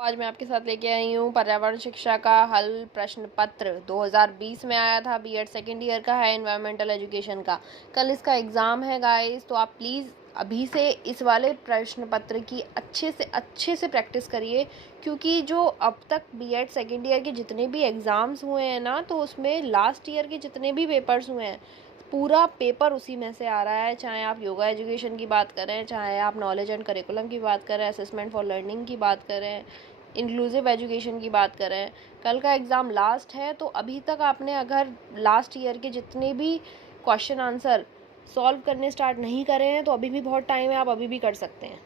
आज मैं आपके साथ लेके आई हूँ पर्यावरण शिक्षा का हल प्रश्न पत्र 2020 में आया था। बीएड सेकेंड ईयर का है, एनवायरमेंटल एजुकेशन का। कल इसका एग्ज़ाम है गाइस, तो आप प्लीज़ अभी से इस वाले प्रश्न पत्र की अच्छे से प्रैक्टिस करिए, क्योंकि जो अब तक बीएड सेकेंड ईयर के जितने भी एग्ज़ाम्स हुए हैं ना, तो उसमें लास्ट ईयर के जितने भी पेपर्स हुए हैं, पूरा पेपर उसी में से आ रहा है। चाहे आप योगा एजुकेशन की बात करें, चाहे आप नॉलेज एंड करिकुलम की बात करें, असेसमेंट फॉर लर्निंग की बात करें, इंक्लूसिव एजुकेशन की बात करें। कल का एग्ज़ाम लास्ट है, तो अभी तक आपने अगर लास्ट ईयर के जितने भी क्वेश्चन आंसर सॉल्व करने स्टार्ट नहीं करे हैं, तो अभी भी बहुत टाइम है, आप अभी भी कर सकते हैं।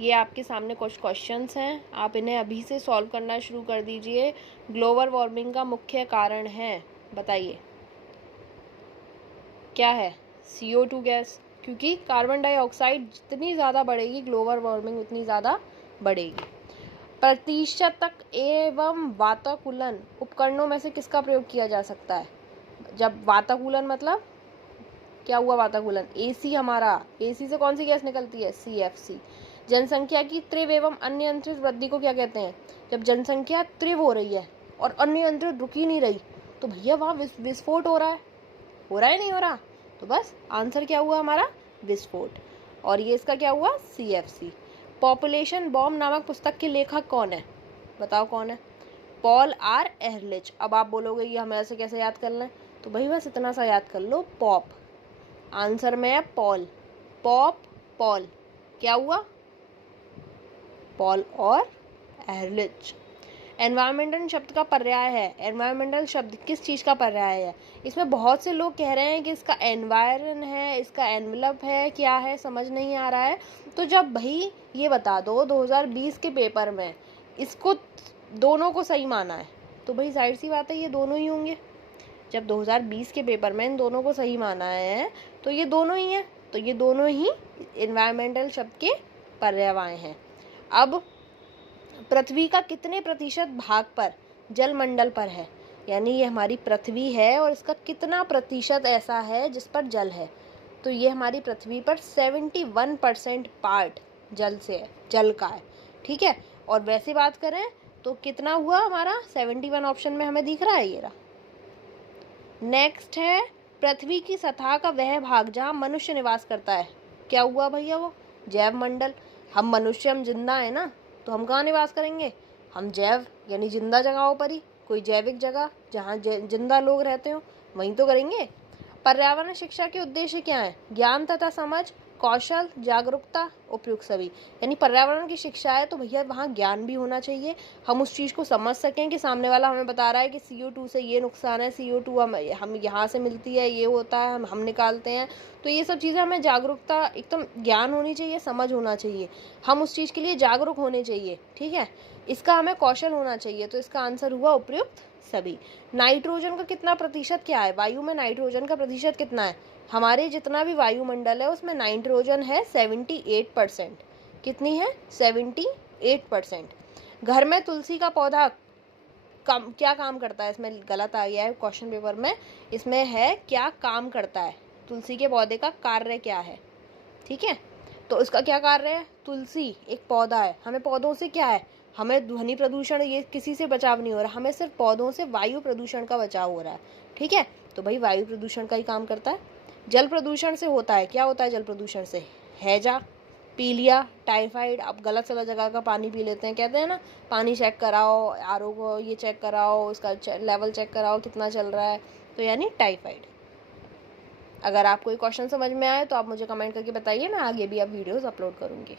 ये आपके सामने कुछ क्वेश्चंस हैं, आप इन्हें अभी से सॉल्व करना शुरू कर दीजिए। ग्लोबल वार्मिंग का मुख्य कारण है, बताइए क्या है? CO2 गैस, क्योंकि कार्बन डाइऑक्साइड जितनी ज़्यादा बढ़ेगी ग्लोबल वार्मिंग उतनी ज़्यादा बढ़ेगी। प्रतिशतक एवं वाताकुलन उपकरणों में से किसका प्रयोग किया जा सकता है? जब वाताकुलन मतलब क्या हुआ? वाताकुलन AC, हमारा AC से कौन सी गैस निकलती है? CFC। जनसंख्या की तीव्र एवं अनियंत्रित वृद्धि को क्या कहते हैं? जब जनसंख्या तीव्र हो रही है और अनियंत्रित रुक ही नहीं रही, तो भैया वहाँ विस्फोट हो रहा है या नहीं हो रहा? तो बस आंसर क्या हुआ हमारा? विस्फोट। और ये इसका क्या हुआ? CFC। पॉपुलेशन बॉम्ब नामक पुस्तक के लेखक कौन है? बताओ कौन है? Paul R Ehrlich. अब आप बोलोगे ये हमें ऐसे कैसे याद कर लें, तो भाई बस इतना सा याद कर लो, पॉप। आंसर में है पॉल, पॉप, पॉल। क्या हुआ? पॉल और एहरलिच। एनवायरमेंटल शब्द का पर्याय है। एनवायरमेंटल शब्द किस चीज़ का पर्याय है? इसमें बहुत से लोग कह रहे हैं कि इसका एनवायरन है, इसका एनवलप है, क्या है समझ नहीं आ रहा है। तो जब भाई ये बता दो 2020 के पेपर में इसको दोनों को सही माना है, तो भाई जाहिर सी बात है ये दोनों ही होंगे। जब 2020 के पेपर में इन दोनों को सही माना है, तो ये दोनों ही हैं, तो ये दोनों ही एनवायरमेंटल शब्द के पर्याय हैं। अब पृथ्वी का कितने प्रतिशत भाग पर जलमंडल पर है? यानी ये हमारी पृथ्वी है और इसका कितना प्रतिशत ऐसा है जिस पर जल है? तो ये हमारी पृथ्वी पर 71% पार्ट जल से है, जल का है। ठीक है, और वैसे बात करें तो कितना हुआ हमारा? 71 ऑप्शन में हमें दिख रहा है ये रहा। नेक्स्ट है, पृथ्वी की सतह का वह भाग जहाँ मनुष्य निवास करता है, क्या हुआ भैया? वो जैव मंडल। हम मनुष्य, हम जिंदा है ना, तो हम कहाँ निवास करेंगे? हम जैव यानी जिंदा जगहों पर ही, कोई जैविक जगह जहाँ जिंदा लोग रहते हो वहीं तो करेंगे। पर्यावरण शिक्षा के उद्देश्य क्या है? ज्ञान तथा समझ, कौशल, जागरूकता, उपयुक्त सभी। यानी पर्यावरण की शिक्षा है तो भैया वहाँ ज्ञान भी होना चाहिए, हम उस चीज़ को समझ सकें कि सामने वाला हमें बता रहा है कि CO2 से ये नुकसान है, CO2 हम यहाँ से मिलती है, ये होता है, हम निकालते हैं। तो ये सब चीज़ें हमें जागरूकता, एकदम ज्ञान होनी चाहिए, समझ होना चाहिए, हम उस चीज़ के लिए जागरूक होने चाहिए। ठीक है, इसका हमें कौशल होना चाहिए, तो इसका आंसर हुआ उपयुक्त सभी। नाइट्रोजन का कितना प्रतिशत क्या है? वायु में नाइट्रोजन का प्रतिशत कितना है? हमारे जितना भी वायुमंडल है उसमें नाइट्रोजन है 78%। कितनी है? 78%। घर में तुलसी का पौधा क्या काम करता है? इसमें गलत आ गया है क्वेश्चन पेपर में, इसमें है क्या काम करता है, तुलसी के पौधे का कार्य क्या है? ठीक है, तो इसका क्या कार्य है? तुलसी एक पौधा है, हमें पौधों से क्या है? हमें ध्वनि प्रदूषण, ये किसी से बचाव नहीं हो रहा, हमें सिर्फ पौधों से वायु प्रदूषण का बचाव हो रहा है। ठीक है, तो भाई वायु प्रदूषण का ही काम करता है। जल प्रदूषण से होता है, क्या होता है जल प्रदूषण से? हैजा, पीलिया, टाइफाइड। आप गलत सलत जगह का पानी पी लेते हैं, कहते हैं ना पानी चेक कराओ, RO को ये चेक कराओ, उसका लेवल चेक कराओ कितना चल रहा है, तो यानी टाइफाइड। अगर आप कोई क्वेश्चन समझ में आए तो आप मुझे कमेंट करके बताइए, मैं आगे भी अब वीडियोस अपलोड करूँगी।